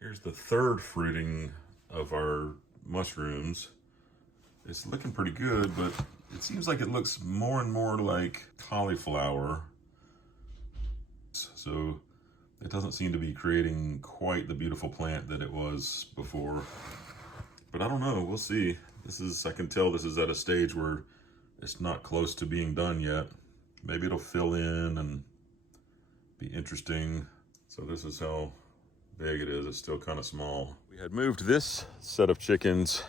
Here's the third fruiting of our mushrooms. It's looking pretty good, but it seems like it looks more and more like cauliflower. So it doesn't seem to be creating quite the beautiful plant that it was before. But I don't know, we'll see. I can tell this is at a stage where it's not close to being done yet. Maybe it'll fill in and be interesting. So this is how big it is. It's still kind of small. We had moved this set of chickens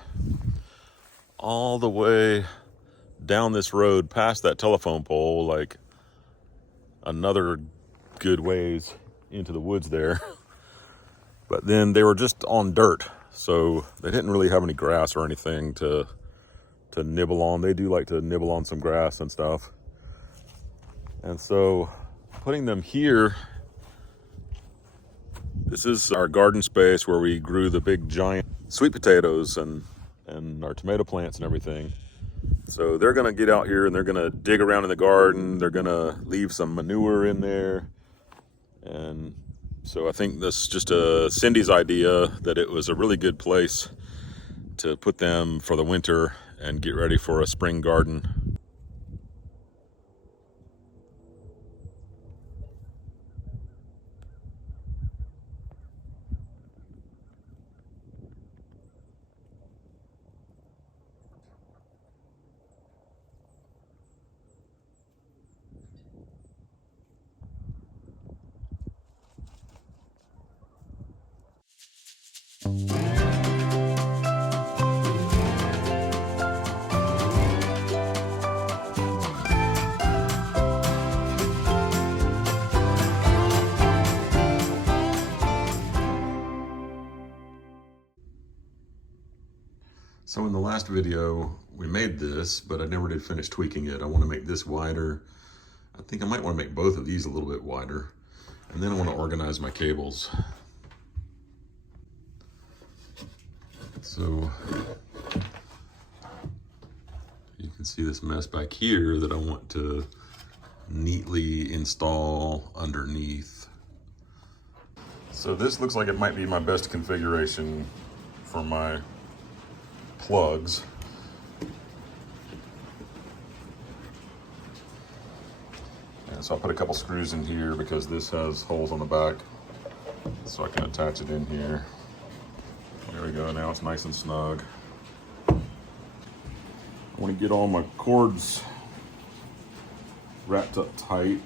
all the way down this road past that telephone pole, like another good ways into the woods there. But then they were just on dirt, so they didn't really have any grass or anything to nibble on. They do like to nibble on some grass and stuff. And so putting them here, this is our garden space where we grew the big giant sweet potatoes and our tomato plants and everything. So they're gonna get out here and they're gonna dig around in the garden. They're gonna leave some manure in there. And so I think this is just Cindy's idea that it was a really good place to put them for the winter and get ready for a spring garden. So in the last video, we made this, but I never did finish tweaking it. I want to make this wider. I think I might want to make both of these a little bit wider. And then I want to organize my cables. So you can see this mess back here that I want to neatly install underneath. So this looks like it might be my best configuration for my plugs. And so I'll put a couple screws in here because this has holes on the back, so I can attach it in here. There we go, now it's nice and snug. I want to get all my cords wrapped up tight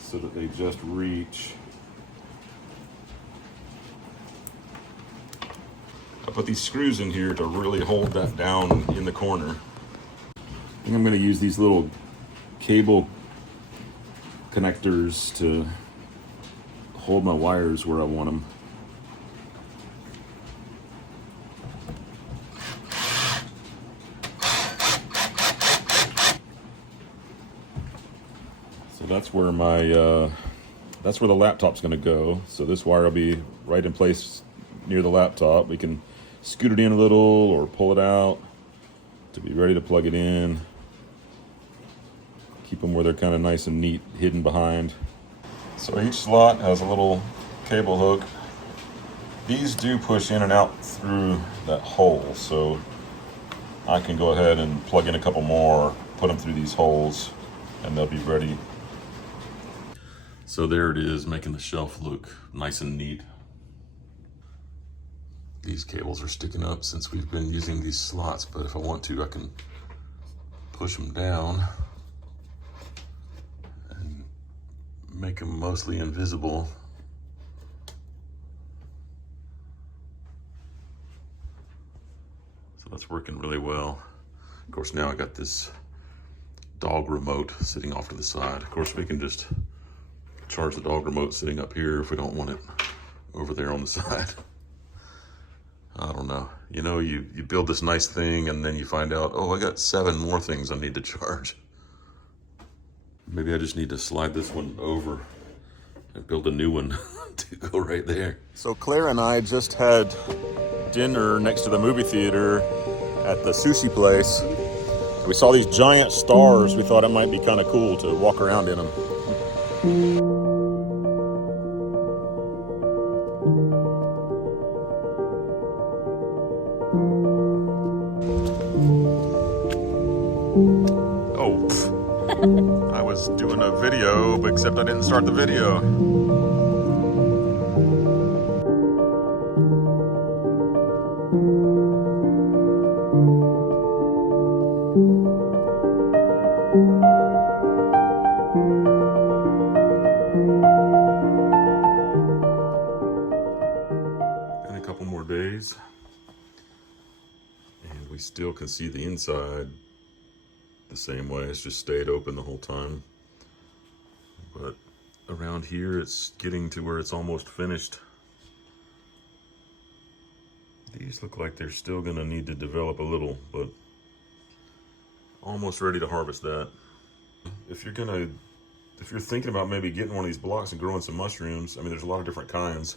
so that they just reach. I put these screws in here to really hold that down in the corner. I think I'm going to use these little cable connectors to hold my wires where I want them. So that's where that's where the laptop's going to go. So this wire will be right in place near the laptop. We can scoot it in a little or pull it out to be ready to plug it in. Keep them where they're kind of nice and neat, hidden behind. So each slot has a little cable hook. These do push in and out through that hole, so I can go ahead and plug in a couple more, put them through these holes, and they'll be ready. So there it is, making the shelf look nice and neat. These cables are sticking up since we've been using these slots, but if I want to, I can push them down and make them mostly invisible. So that's working really well. Of course, now I got this dog remote sitting off to the side. Of course, we can just charge the dog remote sitting up here if we don't want it over there on the side. I don't know. You know, you build this nice thing and then you find out, oh, I got 7 more things I need to charge. Maybe I just need to slide this one over and build a new one to go right there. So Claire and I just had dinner next to the movie theater at the sushi place. We saw these giant stars. We thought it might be kind of cool to walk around in them. I was doing a video, but except I didn't start the video. And a couple more days, and we still can see the inside the same way. It's just stayed open the whole time. But around here, it's getting to where it's almost finished. These look like they're still gonna need to develop a little, but almost ready to harvest that. If you're thinking about maybe getting one of these blocks and growing some mushrooms, I mean, there's a lot of different kinds.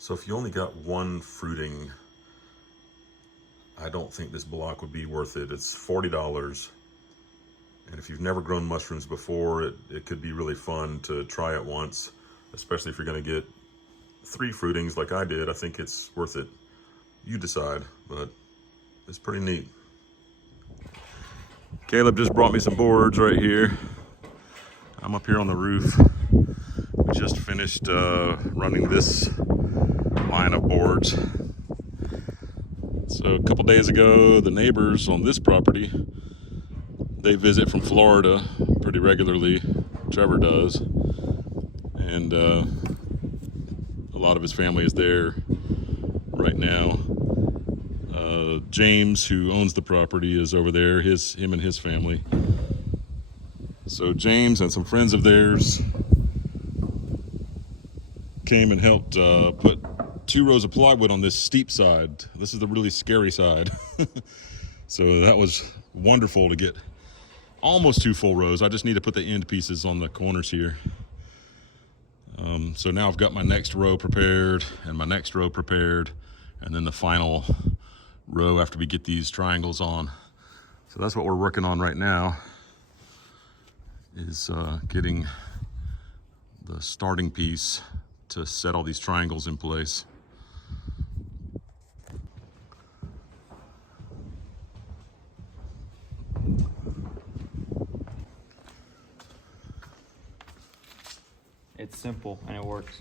So if you only got one fruiting, I don't think this block would be worth it. It's $40. And if you've never grown mushrooms before, it could be really fun to try it once, especially if you're gonna get 3 fruitings like I did. I think it's worth it. You decide, but it's pretty neat. Caleb just brought me some boards right here. I'm up here on the roof. We just finished running this line of boards. So a couple days ago, the neighbors on this property, they visit from Florida pretty regularly. Trevor does. And a lot of his family is there right now. James, who owns the property, is over there, him and his family. So James and some friends of theirs came and helped put 2 rows of plywood on this steep side. This is the really scary side. So that was wonderful to get almost 2 full rows. I just need to put the end pieces on the corners here. So now I've got my next row prepared and my next row prepared, and then the final row after we get these triangles on. So that's what we're working on right now, is getting the starting piece to set all these triangles in place. It's simple and it works.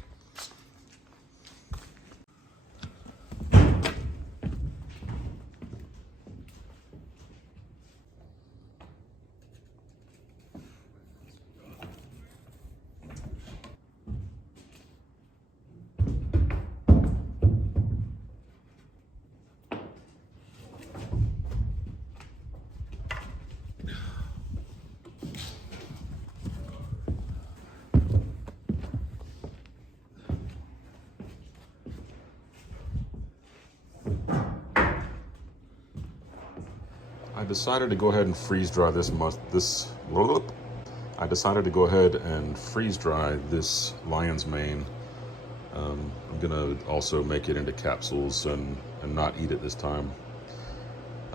I decided to go ahead and freeze dry this I decided to go ahead and freeze dry this lion's mane. I'm gonna also make it into capsules and not eat it this time.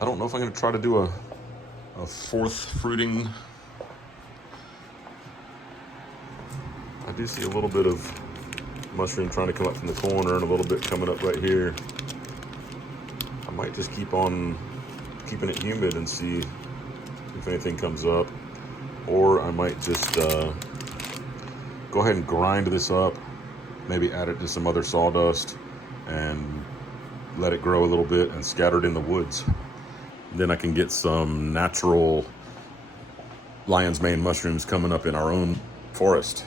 I don't know if I'm gonna try to do a 4th fruiting. I do see a little bit of mushroom trying to come up from the corner and a little bit coming up right here. I might just keep on keeping it humid and see if anything comes up, or I might just go ahead and grind this up, maybe add it to some other sawdust and let it grow a little bit and scatter it in the woods. Then I can get some natural lion's mane mushrooms coming up in our own forest.